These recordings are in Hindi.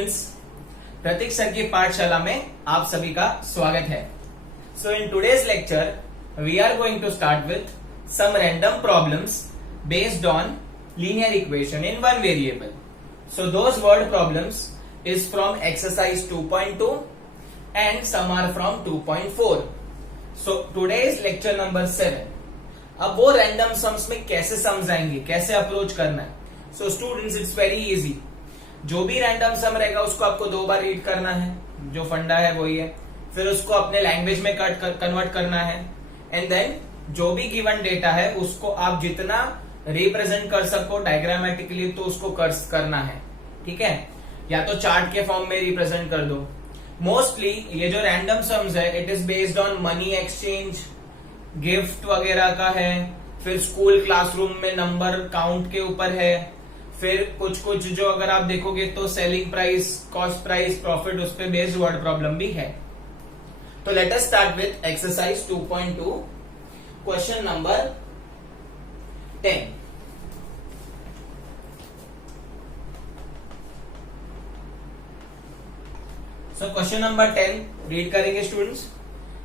स्टूडेंट्स, प्रतीक सर की पाठशाला में आप सभी का स्वागत है। So in today's lecture we are going to start with some random problems based on linear equation in one variable. So those word problems is from exercise 2.2 and some are from 2.4। So today is lecture number 7। अब वो रैंडम सम्स में कैसे समझाएंगे, कैसे अप्रोच करना है। So students, it's very easy. जो भी रैंडम सम रहेगा उसको आपको 2 बार रीड करना है, जो फंडा है वही है। फिर उसको अपने लैंग्वेज में कन्वर्ट करना है एंड देन जो भी गिवन डेटा है उसको आप जितना रिप्रेजेंट कर सको डायग्रामेटिकली तो उसको करना है, ठीक है। या तो चार्ट के फॉर्म में रिप्रेजेंट कर दो। मोस्टली ये जो रैंडम सम्स है it is based on money exchange, gift वगैरह का है, फिर स्कूल क्लासरूम में नंबर काउंट के ऊपर है, फिर कुछ जो अगर आप देखोगे तो selling price, cost price, profit, उस पे बेस्ड वर्ड प्रॉब्लम भी है। तो let us start with exercise 2.2 question number 10। So question number 10 read करेंगे students.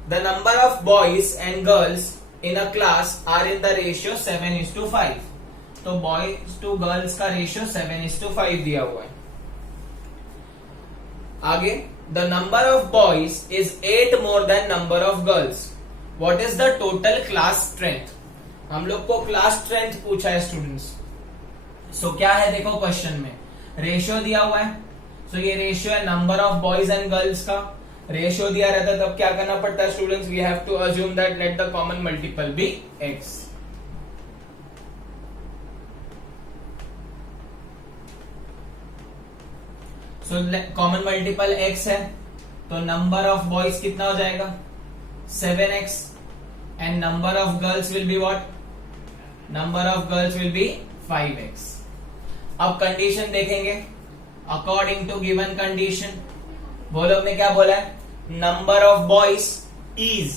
The number of boys and girls in a class are in the ratio 7:5। तो बॉयज टू गर्ल्स का रेशियो 7:5 दिया हुआ है। आगे, the number of boys is 8 more than number of girls. What is the total class strength. हम लोग को क्लास स्ट्रेंथ पूछा है स्टूडेंट्स। सो क्या है देखो क्वेश्चन में रेशियो दिया हुआ है। सो ये रेशियो है number of boys and girls का। रेशियो दिया रहता है तब क्या करना पड़ता है students, we have to assume that let the common multiple be x। So common multiple x है तो नंबर ऑफ बॉयज कितना हो जाएगा 7x and number of girls will be what, number of girls will B 5x। अब कंडीशन देखेंगे अकॉर्डिंग टू गिवन कंडीशन। वो लोग ने क्या बोला है, number of boys is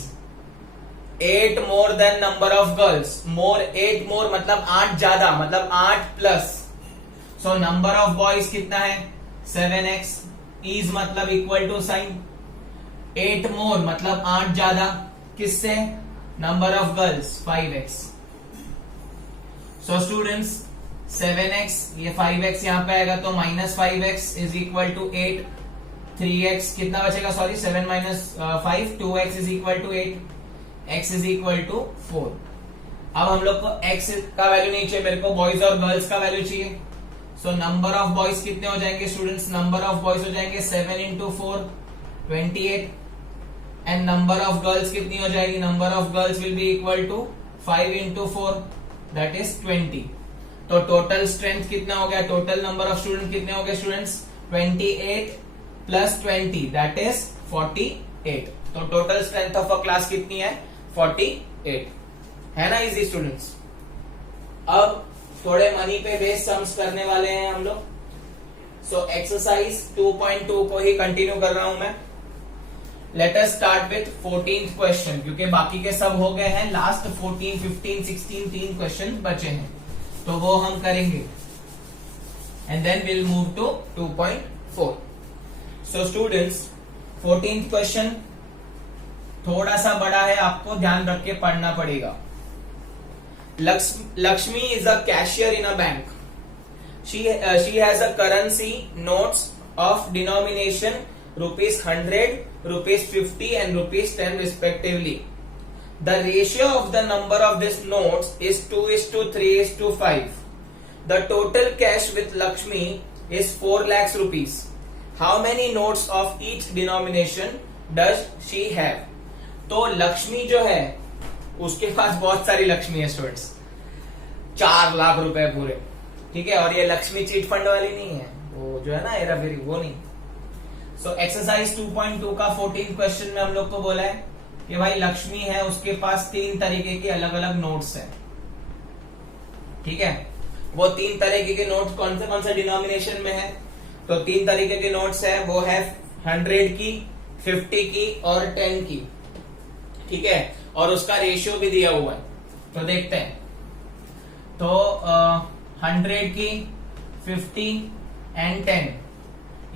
8 more than number of girls. More 8 more मतलब 8 ज्यादा, मतलब 8 plus. So number of boys कितना है 7x, इज मतलब इक्वल टू साइन 8 मोर मतलब 8 ज्यादा किससे, number of girls 5x। So students 7x ये 5x यहां पे आएगा तो -5x is equal to 8। 3x कितना बचेगा, sorry 7 - 5, 2x is equal to 8, x is equal to 4। अब हम लोग को x का वैल्यू नहीं चाहिए, मेरे को बॉयज और गर्ल्स का वैल्यू चाहिए। सो नंबर ऑफ बॉयज कितने हो जाएंगे स्टूडेंट्स, नंबर ऑफ बॉयज हो जाएंगे 7 × 4 28 एंड नंबर ऑफ गर्ल्स कितनी हो जाएगी, number of girls will be equal to 5 × 4 that is 20। तो टोटल स्ट्रेंथ कितना हो गया, टोटल नंबर ऑफ स्टूडेंट कितने हो गए स्टूडेंट्स 28 + 20 दैट इज 48। तो total strength of a class कितनी है 48 है ना। Easy students. अब थोड़े मनी पे बेस्ड सम्स करने वाले हैं हम लोग। सो एक्सरसाइज 2.2 को ही कंटिन्यू कर रहा हूं मैं। Late us start with 14th question, क्योंकि बाकी के सब हो गए हैं। लास्ट 14, 15, 16 3 क्वेश्चन बचे हैं तो वो हम करेंगे and then will move to 2.4। So students 14th question थोड़ा सा बड़ा है, आपको ध्यान रख के पढ़ना पड़ेगा। Lakshmi is a cashier in a bank. She has a currency notes of denomination ₹100, ₹50 and ₹10 respectively. The ratio of the number of these notes is 2:3:5. The total cash with Lakshmi is 4 lakhs rupees. How many notes of each denomination does she have? तो लक्ष्मी जो है उसके पास बहुत सारी लक्ष्मी है स्टूडेंट्स, 4 लाख रुपए पूरे, ठीक है। और ये लक्ष्मी चीट फंड वाली नहीं है, वो जो है ना हेरा फेरी, वो नहीं। सो एक्सरसाइज 2.2 का 14th क्वेश्चन में हम लोग को बोला है कि भाई लक्ष्मी है, उसके पास 3 तरीके के अलग अलग नोट्स हैं, ठीक है। वो 3 तरीके के नोट्स कौन से डिनोमिनेशन में है, तो 3 तरीके के नोट्स है, वो है 100 की, 50 की और 10 की, ठीक है। और उसका रेशियो भी दिया हुआ है तो देखते हैं। तो 100 की, 50 एंड 10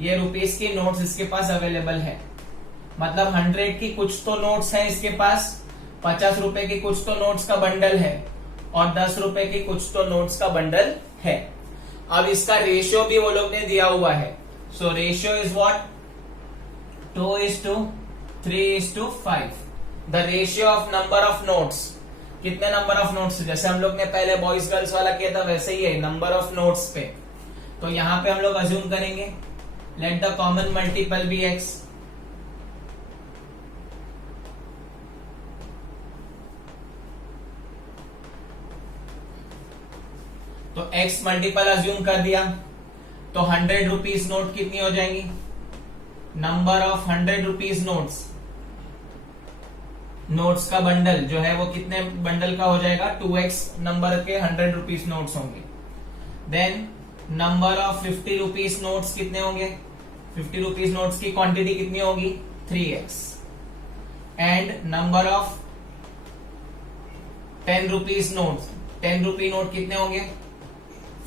ये रुपीस की नोट्स इसके पास अवेलेबल है, मतलब 100 की कुछ तो नोट्स है इसके पास, 50 रुपए की कुछ तो नोट्स का बंडल है और 10 रुपए की कुछ तो नोट्स का बंडल है। अब इसका रेशियो भी वो लोग ने दिया हुआ है। So ratio is what, 2:3:5। The ratio of number of notes, कितने नंबर ऑफ नोट्स, जैसे हम लोग ने पहले बॉयज गर्ल्स वाला किया था वैसे ही है नंबर ऑफ नोट्स पे। तो यहां पे हम लोग अज्यूम करेंगे let the common multiple be x। तो x मल्टीपल अज्यूम कर दिया तो 100 रुपीज नोट कितनी हो जाएंगी, नंबर ऑफ 100 रुपीज नोट्स का बंडल जो है वो कितने बंडल का हो जाएगा, 2x नंबर के 100 रुपीज नोट्स होंगे। Then number of 50 rupees notes कितने होंगे, 50 रुपीज नोट्स की क्वांटिटी कितनी होगी, 3x। And number of 10 rupees notes, 10 rupee note कितने होंगे,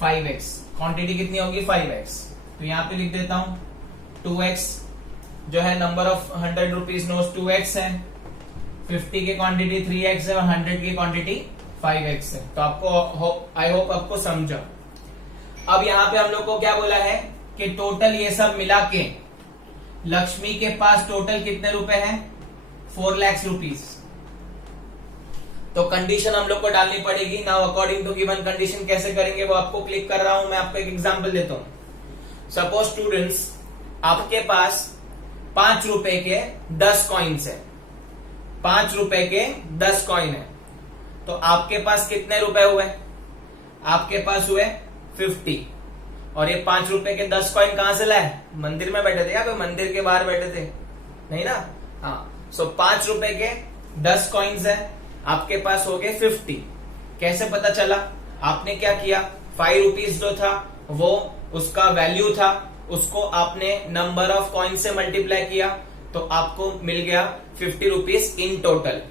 5x, क्वांटिटी कितनी होगी 5x। तो यहां पे लिख देता हूं 2x जो है number of 100 rupees notes 2x है, 50 की क्वांटिटी 3x है और 100 की क्वांटिटी 5x है। तो आपको आई होप आपको समझा। अब यहां पे हम लोग को क्या बोला है कि टोटल ये सब मिला के लक्ष्मी के पास टोटल कितने रुपए हैं, 4 लाख रुपीज। तो कंडीशन हम लोग को डालनी पड़ेगी। Now according to given condition कैसे करेंगे वो आपको क्लिक कर रहा हूं, मैं आपको एक एग्जांपल देता हूं। सपोज स्टूडेंट्स आपके पास 5 रुपए के 10 कॉइन्स है, 5 रुपए के 10 कॉइन है। तो आपके पास कितने रुपए हुए, आपके पास हुए 50। और ये 5 रुपए के 10 कॉइन कहां से लाए, मंदिर में बैठे थे या फिर मंदिर के बाहर बैठे थे, नहीं ना। हाँ, सो 5 रुपए के 10 कॉइन्स है, आपके पास हो गए 50। कैसे पता चला, आपने क्या किया, 5 रुपीज जो था वो उसका वैल्यू था, उसको आपने नंबर ऑफ कॉइन से मल्टीप्लाई किया तो आपको मिल गया 50 रुपीज इन टोटल।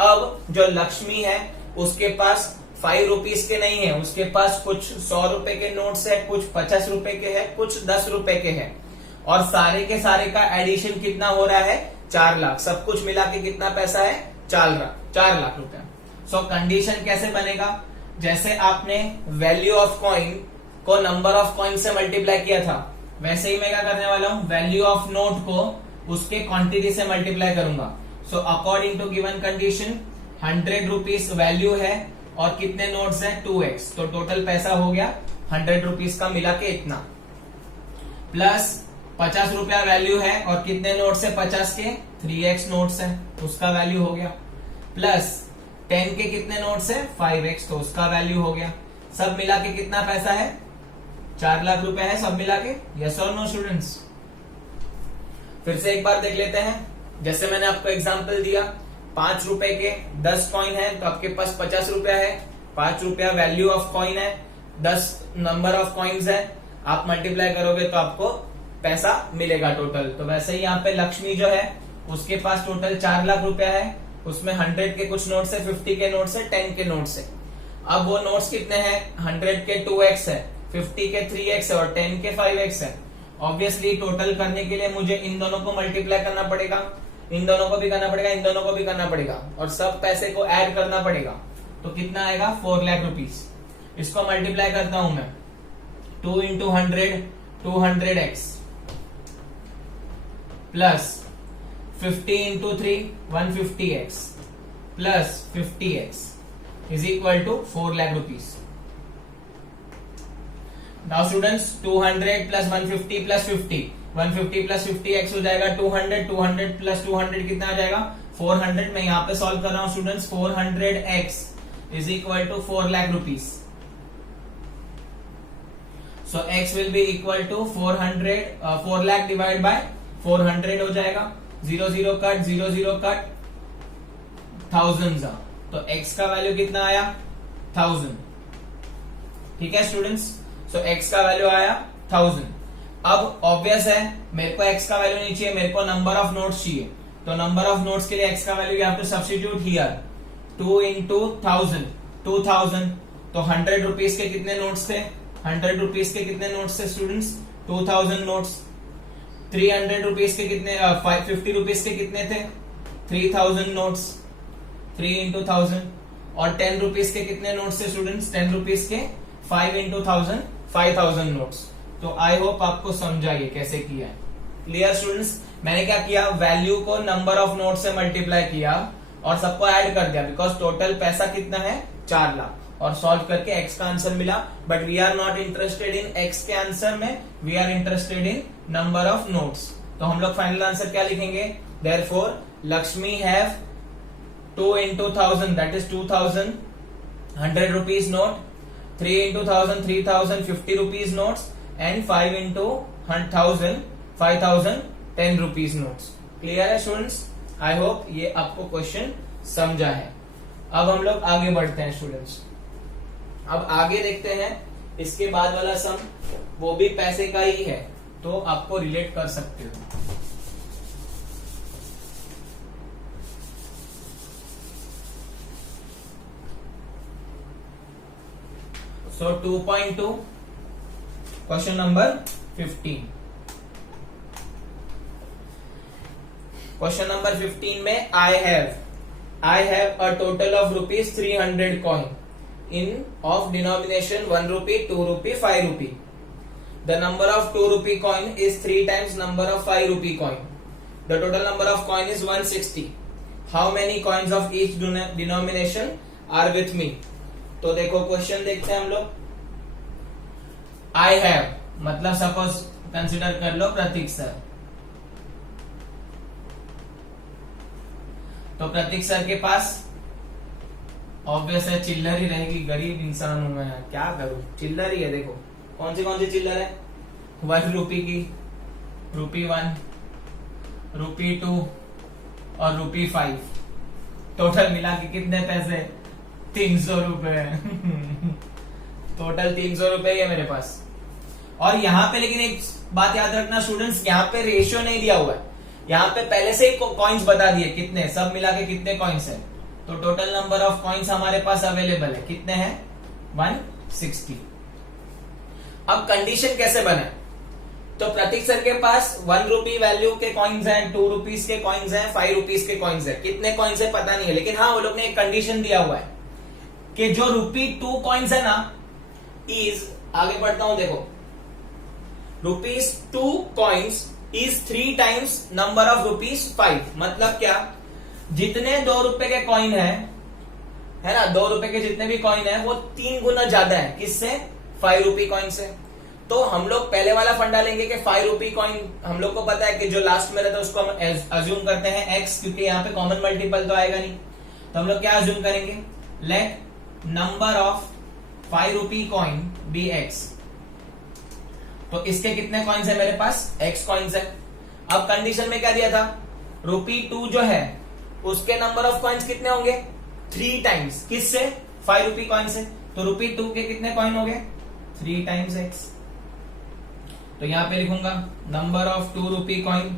अब जो लक्ष्मी है उसके पास 5 रुपीज के नहीं है, उसके पास कुछ 100 रुपए के नोट्स है, कुछ 50 रुपए के है, कुछ 10 रुपए के है, और सारे के सारे का एडिशन कितना हो रहा है, 4 लाख। सब कुछ मिला के कितना पैसा है, 4 लाख रुपए। सो कंडीशन कैसे बनेगा, जैसे आपने वैल्यू ऑफ कॉइन को नंबर ऑफ कॉइन से मल्टीप्लाई किया था वैसे ही मैं क्या करने वाला हूं, वैल्यू ऑफ नोट को उसके क्वांटिटी से मल्टीप्लाई करूंगा। So according to given condition 100 rupees value है और कितने नोट्स हैं, 2x। तो टोटल पैसा हो गया 100 रुपीज का मिला के इतना, प्लस 50 रुपया वैल्यू है और कितने नोट्स है 50 के, 3x नोट्स है, उसका वैल्यू हो गया, प्लस 10 के कितने नोट्स है 5x, तो उसका वैल्यू हो गया। सब मिला के कितना पैसा है, 4 लाख रुपए है सब मिला के। यस और नो स्टूडेंट्स। फिर से एक बार देख लेते हैं, जैसे मैंने आपको एग्जांपल दिया, 5 रुपए के 10 कॉइन है तो आपके पास 50 रुपया है, 5 रुपया वैल्यू ऑफ कॉइन है, 10 नंबर ऑफ कॉइन्स है, आप मल्टीप्लाई करोगे तो आपको पैसा मिलेगा टोटल। तो वैसे ही यहाँ पे लक्ष्मी जो है उसके पास टोटल 4 लाख रुपया है, उसमें 100 के कुछ नोट्स है, 50 के नोट्स है, 10 के नोट्स है। अब वो नोट्स कितने हैं, 100 के 2x है, 50 के 3x है और 10 के 5x है। ऑब्वियसली टोटल करने के लिए मुझे इन दोनों को मल्टीप्लाई करना पड़ेगा, इन दोनों को भी करना पड़ेगा, इन दोनों को भी करना पड़ेगा और सब पैसे को ऐड करना पड़ेगा। तो कितना आएगा, 4 लाख रुपीज। इसको मल्टीप्लाई करता हूं मैं, 2 into 100 200x plus 50 into 3 150x plus 50x is equal to 4 lakh rupees. Now students 200 plus 150 plus 50, 150 plus 50x हो जाएगा 200, 200 प्लस 200 कितना आ जाएगा 400। मैं यहाँ पे सॉल्व कर रहा हूँ students, 400x is equal to 4 lakh rupees. So x will be equal to 4 lakh divide by 400 हो जाएगा, 0 0 कट 0 0 कट, थाउजेंड्स। तो x का वैल्यू कितना आया 1000। ठीक है स्टूडेंट्स, सो x का वैल्यू आया 1000। अब ऑब्वियस है मेरे को x का वैल्यू नहीं चाहिए, मेरे को नंबर ऑफ नोट्स चाहिए। तो नंबर ऑफ नोट्स के लिए x का value you have to substitute here, 2 into 1000 2000। तो 100 रुपीज के कितने नोट्स थे, 100 रुपीज के कितने नोट्स थे स्टूडेंट्स, 2000 नोट्स। ₹300 के कितने, 50 रुपीज के कितने थे, 3000 नोट्स, 3 इंटू 1000। और 10 रुपीज के कितने नोट्स थे स्टूडेंट्स, 10 रुपीज के 5 इंटू 1000, 5000 नोट्स। तो आई होप आपको समझा ये कैसे किया है। Clear students? मैंने क्या किया, वैल्यू को नंबर ऑफ नोट से मल्टीप्लाई किया और सबको ऐड कर दिया, बिकॉज टोटल पैसा कितना है, 4 लाख, और सॉल्व करके एक्स का आंसर मिला। But we are not interested in x के आंसर में, we are interested in number of notes. तो हम लोग फाइनल आंसर क्या लिखेंगे, therefore Lakshmi have 2 into 1000 that is 2000 100 rupees note, 3 into 1000 3000 50 rupees notes, and 5 into 1000 5000 10 rupees notes. Clear है स्टूडेंट्स? आई होप ये आपको क्वेश्चन समझा है। अब हम लोग आगे बढ़ते हैं स्टूडेंट्स। अब आगे देखते हैं इसके बाद वाला सम, वो भी पैसे का ही है, तो आपको रिलेट कर सकते हो। So 2.2 question number 15। Question number 15 में I have a total of ₹300 coin in of denomination 1 rupee, 2 rupee, 5 rupee. The number of 2 rupee coin is 3 times number of 5 rupee coin. The total number of coin is 160. How many coins of each denomination are with me? तो देखो क्वेश्चन देखते हैं हम लोग। I have मतलब सपोज कंसिडर कर लो प्रतीक सर, तो प्रतीक सर के पास ऑब्वियस है चिल्लर ही रहेगी, गरीब इंसान हूं मैं, क्या करूं, चिल्लर ही है। देखो कौन सी चिल्लर है, 1 रुपी की, ₹1, ₹2 और ₹5। टोटल मिला के कितने पैसे, 300 रुपए। टोटल 300 रुपए है मेरे पास। और यहाँ पे लेकिन एक बात याद रखना स्टूडेंट्स, यहाँ पे रेशियो नहीं दिया हुआ है, यहाँ पे पहले से ही कॉइन्स बता दिए कितने, सब मिला के कितने कॉइन्स है। तो टोटल नंबर ऑफ कॉइन्स हमारे पास अवेलेबल है, कितने हैं, 160। अब कंडीशन कैसे बने, तो प्रतीक सर के पास 1 रुपी वैल्यू के कॉइन्स हैं, 2 रुपीज के कॉइन्स हैं, 5 रुपीज के कॉइन्स हैं। कितने कॉइन्स है पता नहीं है, लेकिन हाँ वो लोग ने एक कंडीशन दिया हुआ है कि जो ₹2 कॉइन्स है ना, इज, आगे बढ़ता हूं देखो, ₹2 coins is 3 times number of ₹5। मतलब क्या, जितने 2 रुपए के कॉइन है ना, 2 रुपए के जितने भी कॉइन है वो 3 गुना ज्यादा है, किससे, 5 रुपी कॉइन से। तो हम लोग पहले वाला फंडा लेंगे कि 5 रुपी कॉइन, हम लोग को पता है कि जो लास्ट में रहता है उसको हम अज्यूम करते हैं x, क्योंकि यहाँ पे कॉमन मल्टीपल तो आएगा नहीं। तो हम लोग क्या अज्यूम करेंगे, let number of 5 rupee coin be x। तो इसके कितने कॉइन्स है मेरे पास, x कॉइन्स है। अब कंडीशन में क्या दिया था, ₹2 जो है उसके नंबर ऑफ कॉइन्स कितने होंगे, 3 टाइम्स, किससे, 5 रुपी कॉइन से। तो ₹2 के कितने कॉइन हो गए, 3 टाइम्स x। तो यहां पे लिखूंगा नंबर ऑफ 2 रुपी कॉइन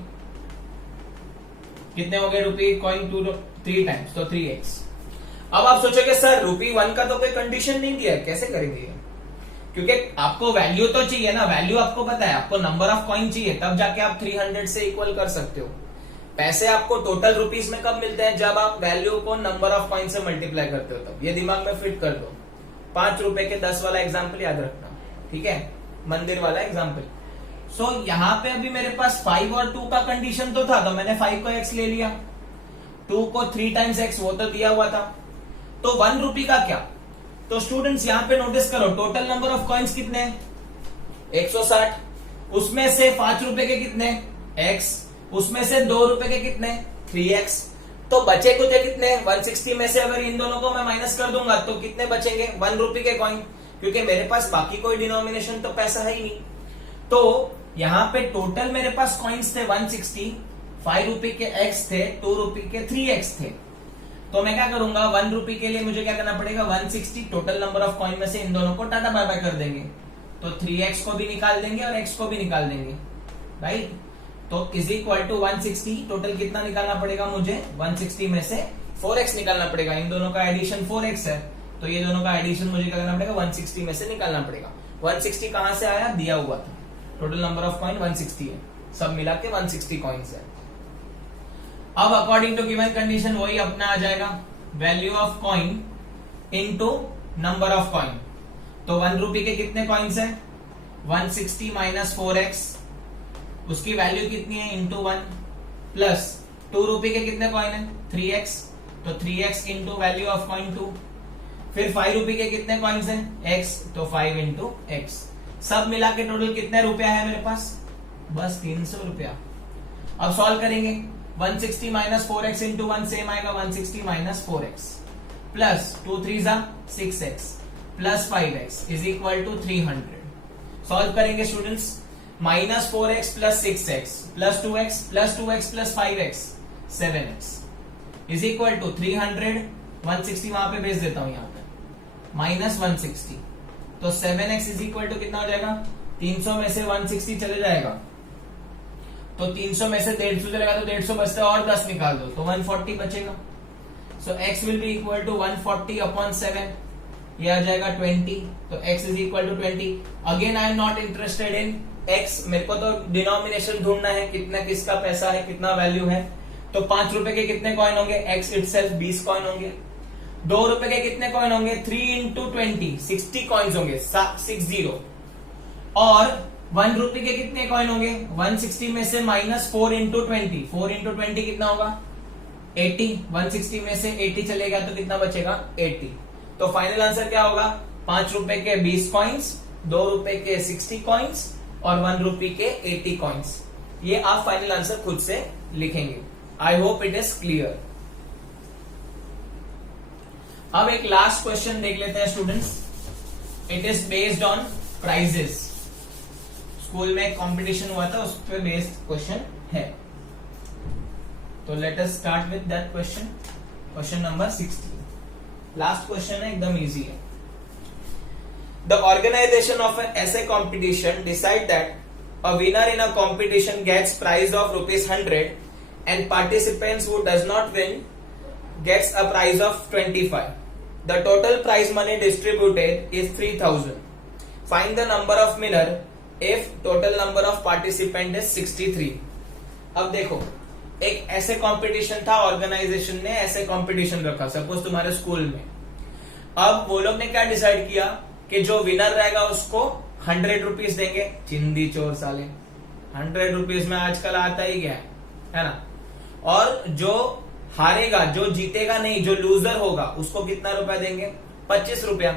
कितने हो गए, रुपी कॉइन 3 टाइम्स, तो 3x। अब आप सोचोगे सर ₹1 का तो कोई कंडीशन नहीं दिया, कैसे करेंगे, क्योंकि आपको वैल्यू तो चाहिए ना, वैल्यू आपको पता है, आपको नंबर ऑफ कॉइन चाहिए, तब जाके आप 300 से इक्वल कर सकते हो। पैसे आपको टोटल रुपीस में कब मिलते हैं, जब आप वैल्यू को नंबर ऑफ कॉइन से मल्टीप्लाई करते हो तब। ये दिमाग में फिट कर दो। 5 रुपए के 10 वाला एग्जाम्पल याद रखना, ठीक है, मंदिर वाला एग्जाम्पल। सो यहाँ पे अभी मेरे पास 5 और 2 का कंडीशन तो था, तो मैंने 5 को x ले लिया, 2 को 3 टाइम्स x वो तो दिया हुआ था। तो 1 रुपी का क्या, तो स्टूडेंट्स यहाँ पे नोटिस करो, टोटल नंबर ऑफ कॉइन्स कितने हैं, 160। उसमें से 5 रुपए के कितने, x, उसमें से 2 रुपए के कितने, 3x। तो बचे कुछ कितने, 160 में से अगर इन दोनों को मैं माइनस कर दूंगा तो कितने बचेंगे, 1 रुपी के कॉइन, क्योंकि मेरे पास बाकी कोई डिनोमिनेशन तो पैसा है ही नहीं। तो यहाँ पे टोटल मेरे पास कॉइन्स थे 160, 5 रुपी के x थे, 2 रुपी के 3x थे। तो मैं क्या करूंगा, 1 रुपी के लिए मुझे क्या करना पड़ेगा, 160 टोटल नंबर ऑफ कॉइन में से इन दोनों को टाटा बाय बाय कर देंगे, तो 3x को भी निकाल देंगे और x को भी निकाल देंगे, राइट। तो इज इक्वल टू 160, टोटल कितना निकालना पड़ेगा मुझे, 160 में से 4x निकालना पड़ेगा, इन दोनों का एडिशन 4x है, तो ये दोनों का एडिशन मुझे क्या करना पड़ेगा, 160 में से निकालना पड़ेगा। 160 कहां से आया, दिया हुआ था, टोटल नंबर ऑफ कॉइन 160 है। सब मिला के 160 कॉइन्स है। अब अकॉर्डिंग टू गिवन कंडीशन वही अपना आ जाएगा, value of coin into number of coin. तो 1 रुपए के कितने कॉइन्स है, 160 माइनस 4x, उसकी वैल्यू कितनी है इंटू 1, प्लस 2 रुपए के कितने कॉइन है 3x, तो 3x into value of coin 2। फिर 5 रुपए के कितने कॉइन्स हैं x, तो 5 इंटू x। सब मिला के टोटल कितने रुपया है मेरे पास, बस 300 रुपया। अब सॉल्व करेंगे, 160 माइनस 4x इंटू 1 सेम आएगा 160 minus 4x, plus 2 3 6x plus 5x is equal to 300। Solve करेंगे students, minus 4x plus 6x plus 2x plus 2x plus 5x 7x is equal to 300। 160 वहां पे भेज देता हूं यहाँ पे, माइनस 160, तो 7x इज इक्वल टू कितना हो जाएगा, 300 में से 160 चले जाएगा, तो 300 में से 150 चलेगा तो 150 बचता है, और 10 निकाल दो तो 140 बचेगा। So x will be equal to 140 upon 7, ये आ जाएगा 20, तो x is equal to 20। Again I am not interested in x, मेरे को तो डिनोमिनेशन ढूंढना है, कितना किसका पैसा है, कितना वैल्यू है। तो 5 रुपए के कितने कॉइन होंगे, x इटसेल्फ 20 कॉइन होंगे। 2 रुपए के कितने कॉइन होंगे, 3 इंटू 20 60 कॉइन्स होंगे, 60। और 1 रुपए के कितने कॉइन होंगे, 160 में से माइनस 4 इंटू 20, 4 इंटू 20 कितना होगा 80, 160 में से 80 चलेगा तो कितना बचेगा 80। तो फाइनल आंसर क्या होगा, 5 रुपए के 20 कॉइन्स, 2 रुपए के 60 कॉइन्स और 1 रुपए के 80 कॉइन्स। ये आप फाइनल आंसर खुद से लिखेंगे। I hope it is clear. अब एक लास्ट क्वेश्चन देख लेते हैं students, it is based on prizes. School में एक कॉम्पिटिशन हुआ था, उस पर बेस्ड क्वेश्चन है। तो let us start with that question, question number 16। Last question है, एकदम इजी है। The organization of an essay competition decide that a winner in a competition gets prize of ₹100 and participants who does not win gets a prize of 25. The total prize money distributed is 3000. Find the number of winner if total number of participant is 63. अब देखो, एक ऐसे कंपटीशन था, ऑर्गेनाइजेशन ने ऐसे कंपटीशन रखा, सपोज तुम्हारे स्कूल में। अब वो लोग ने क्या डिसाइड किया कि जो विनर रहेगा उसको 100 रुपीज देंगे। चिंदी चोर साले, 100 रुपीज में आजकल आता ही क्या है ना। और जो हारेगा, जो जीतेगा नहीं, जो लूजर होगा, उसको कितना रुपया देंगे, 25 रुपया।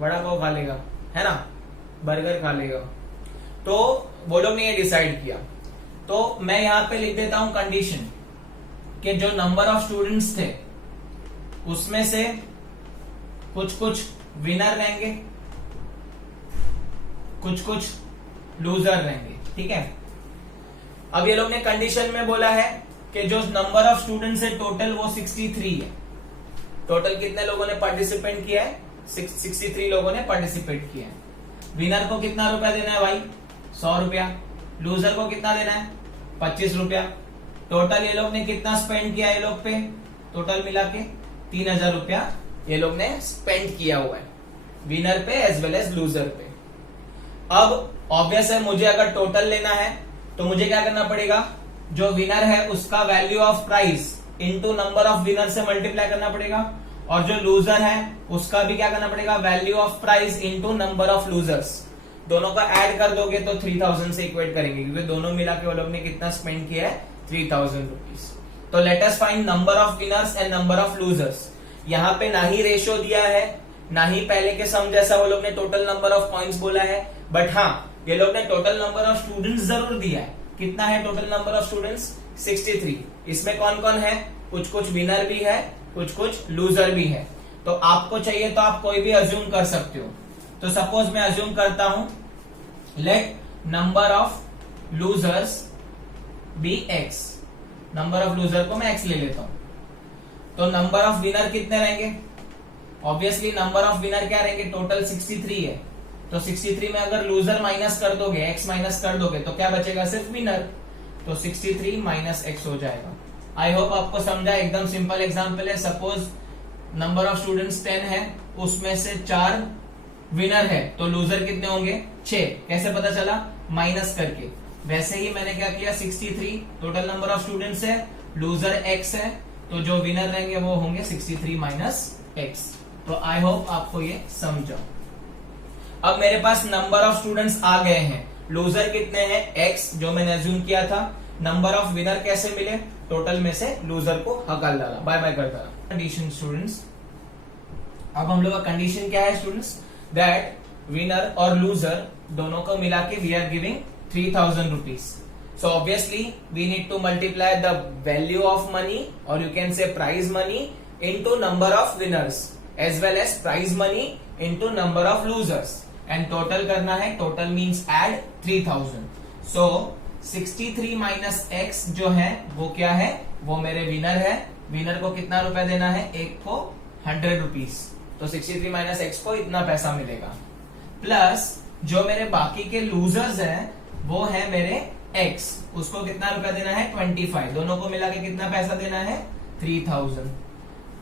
वड़ा पाव खा लेगा, है ना, बर्गर खा लेगा। तो वो लोग ने ये डिसाइड किया। तो मैं यहां पे लिख देता हूं कंडीशन कि जो नंबर ऑफ स्टूडेंट्स थे उसमें से कुछ कुछ विनर रहेंगे, कुछ कुछ लूजर रहेंगे, ठीक है। अब ये लोग ने कंडीशन में बोला है कि जो नंबर ऑफ स्टूडेंट्स है टोटल वो 63 है। टोटल कितने लोगों ने पार्टिसिपेट किया है, 63 लोगों ने पार्टिसिपेट किया है। विनर को कितना रुपया देना है भाई, 100 रुपया। लूजर को कितना देना है, 25 रुपया। टोटल ये लोग ने कितना स्पेंड किया, ये लोग पे टोटल मिला के 3000 रुपया ये लोग ने स्पेंड किया हुआ है, विनर पे एज वेल एज लूजर पे। अब ऑब्वियस है, मुझे अगर टोटल लेना है तो मुझे क्या करना पड़ेगा, जो विनर है उसका value of price into number of winner से मल्टीप्लाई करना पड़ेगा, और जो लूजर है उसका भी क्या करना पड़ेगा, value of price into number of losers. दोनों का ऐड कर दोगे तो 3000 से इक्वेट करेंगे, क्योंकि दोनों मिला के वो लोग ने कितना स्पेंड किया है, 3000 रुपीज। तो let us find number of winners and number of losers. यहाँ पे ना ही रेशियो दिया है, ना ही पहले के सम जैसा वो लोग ने टोटल नंबर ऑफ पॉइंट्स बोला है, बट हाँ ये लोग ने टोटल नंबर ऑफ स्टूडेंट्स जरूर दिया है। कितना है टोटल नंबर ऑफ स्टूडेंट्स, 63। इसमें कौन कौन है, कुछ कुछ विनर भी है, कुछ कुछ लूजर भी है। तो आपको चाहिए तो आप कोई भी अज्यूम कर सकते हो। तो सपोज मैं अज्यूम करता हूं, let number of losers be x। Number of loser को मैं x ले लेता हूं। तो नंबर ऑफ विनर कितने रहेंगे, ऑब्वियसली नंबर ऑफ विनर क्या रहेंगे, टोटल 63 है। तो 63 में अगर लूजर माइनस कर दोगे, x माइनस कर दोगे, तो क्या बचेगा, सिर्फ विनर। तो 63 माइनस x हो जाएगा। आई होप आपको समझा, एकदम सिंपल एग्जांपल है। सपोज नंबर ऑफ स्टूडेंट्स 10 है, उसमें से 4 विनर है, तो लूजर कितने होंगे, 6। कैसे पता चला, माइनस करके। वैसे ही मैंने क्या किया 63 टोटल नंबर ऑफ स्टूडेंट्स है, लूजर x है, तो जो विनर रहेंगे वो होंगे 63 माइनस x। तो आई होप आपको ये समझा। अब मेरे पास नंबर ऑफ स्टूडेंट्स आ गए हैं, लूजर कितने हैं x जो मैंने अज्यूम किया था, नंबर ऑफ विनर कैसे मिले, टोटल में से लूजर को हकल डाला, बाय बाय करता रहा। कंडीशन स्टूडेंट्स, अब हम लोग का कंडीशन क्या है स्टूडेंट्स, दैट विनर और लूजर दोनों को मिला के we are giving 3000 rupees. So obviously we need to multiply the value of money or you can say prize money into number of winners as well as prize money into number of losers and total करना है, total means add 3000। So 63 minus x जो है वो क्या है, वो मेरे विनर है, विनर को कितना रुपए देना है, एक को 100 रुपीज, तो 63 माइनस x को इतना पैसा मिलेगा, प्लस जो मेरे बाकी के लूजर्स हैं वो है मेरे x, उसको कितना रुपया देना है 25, दोनों को मिला के कितना पैसा देना है 3000।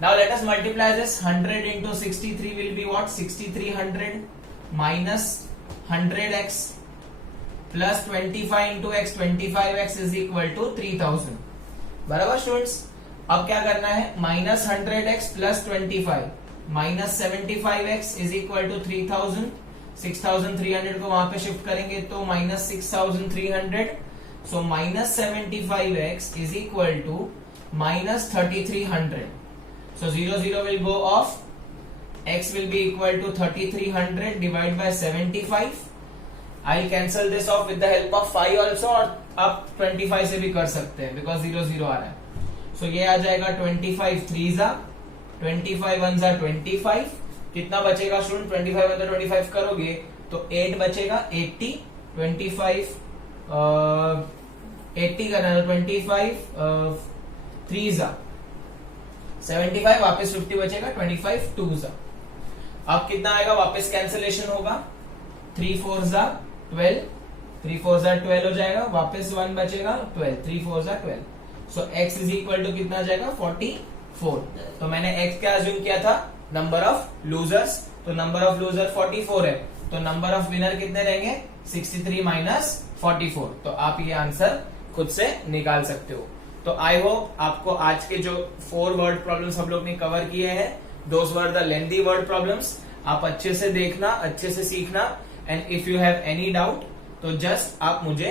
Now let us multiply this, 100 into 63 will be what, 6300 minus 100x plus 25 into x, 25x is equal to 3000। बराबर स्टूडेंट्स, अब क्या करना है, minus 100x plus 25 minus 75x is equal to 3000, 6300 को वहां पे शिफ्ट करेंगे तो minus 6300, so minus 75x is equal to minus 3300, so 0 0 will go off, x will be equal to 3300 divided by 75। I'll cancel this off with the help of 5 also, और आप 25 से भी कर सकते हैं बिकॉज 0 0 आ रहा है, सो ये आ जाएगा 25 3 जा, 25 1 जा 25, कितना बचेगा स्टूडेंट, 25 1 जा 25 करोगे तो 8 बचेगा, 80 25 80 करना है, 25 3 जा 75, वापस 50 बचेगा, 25 2 जा, अब कितना आएगा, वापस कैंसिलेशन होगा, 3 4 जा 12, 3 4 जा 12 हो जाएगा, वापस 1 बचेगा 12, 3 4 जा 12, सो x इज इक्वल टू कितना जाएगा 44। तो मैंने x क्या अज्यूम किया था, नंबर ऑफ लूजर्स, तो नंबर ऑफ लूजर 44 है, तो नंबर ऑफ विनर कितने रहेंगे 63 माइनस 44, तो आप ये आंसर खुद से निकाल सकते हो। तो आई होप आपको आज के जो 4 वर्ड प्रॉब्लम्स हम लोग ने कवर किए हैं, those were the lengthy word problems, आप अच्छे से देखना, अच्छे से सीखना, and if you have any doubt तो जस्ट आप मुझे